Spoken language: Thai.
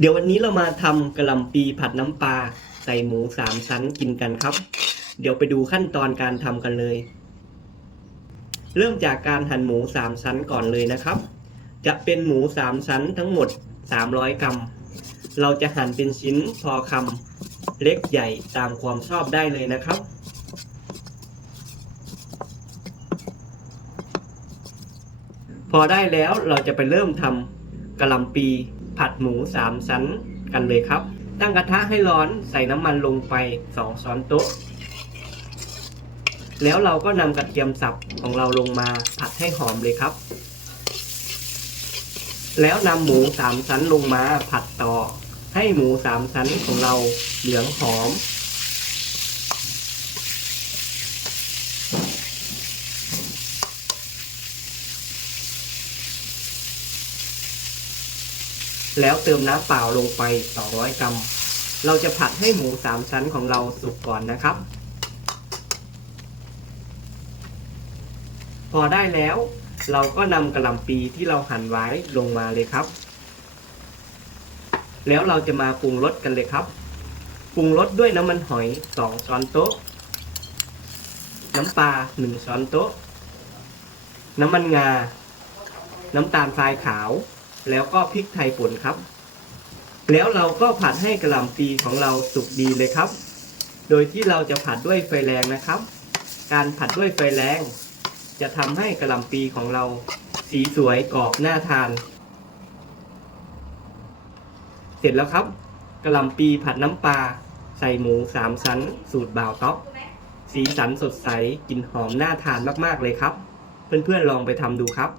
เดี๋ยววันนี้เรามาทำกะหล่ำปีผัดน้ำปลาใส่หมูสามชั้นกินกันครับ เดี๋ยวไปดูขั้นตอนการทำกันเลย เริ่มจากการหั่นหมูสามชั้นก่อนเลยนะครับ จะเป็นหมูสามชั้นทั้งหมด 300 กรัม เราจะหั่นเป็นชิ้นพอคำเล็กใหญ่ตามความชอบได้เลยนะครับพอได้แล้วเราจะไปเริ่มทำกะหล่ำปี ผัดหมูสามชั้นกันเลยครับ ตั้งกระทะให้ร้อนใส่น้ำมันลงไป2ช้อนโต๊ะ แล้วเราก็นำกระเทียมสับของเราลงมาผัดให้หอมเลยครับ แล้วนำหมูสามชั้นลงมาผัดต่อ ให้หมูสามชั้นของเราเหลืองหอม แล้วเติมน้ำเปล่าลงไป 200 กรัม เราจะผัดให้หมูสามชั้นของเราสุกก่อนนะครับ พอได้แล้ว เราก็นำกระหล่ำปีที่เราหั่นไว้ลงมาเลยครับ แล้วเราจะมาปรุงรสกันเลยครับ ปรุงรสด้วยน้ำมันหอย 2 ช้อนโต๊ะ น้ำปลา 1 ช้อนโต๊ะ น้ำมันงา น้ำตาลทรายขาว แล้วก็พริกไทยป่นครับ แล้วเราก็ผัดให้กระหล่ำปีของเราสุกดีเลยครับ โดยที่เราจะผัดด้วยไฟแรงนะครับ การผัดด้วยไฟแรง จะทำให้กระหล่ำปีของเราสีสวยกรอบน่าทาน เสร็จแล้วครับกระหล่ำปีผัดน้ำปลาใส่หมูสามชั้น สูตรบ่าวท็อปสีสันสดใสกลิ่นหอมน่าทานมากๆเลยครับ เพื่อนๆลองไปทำดูครับ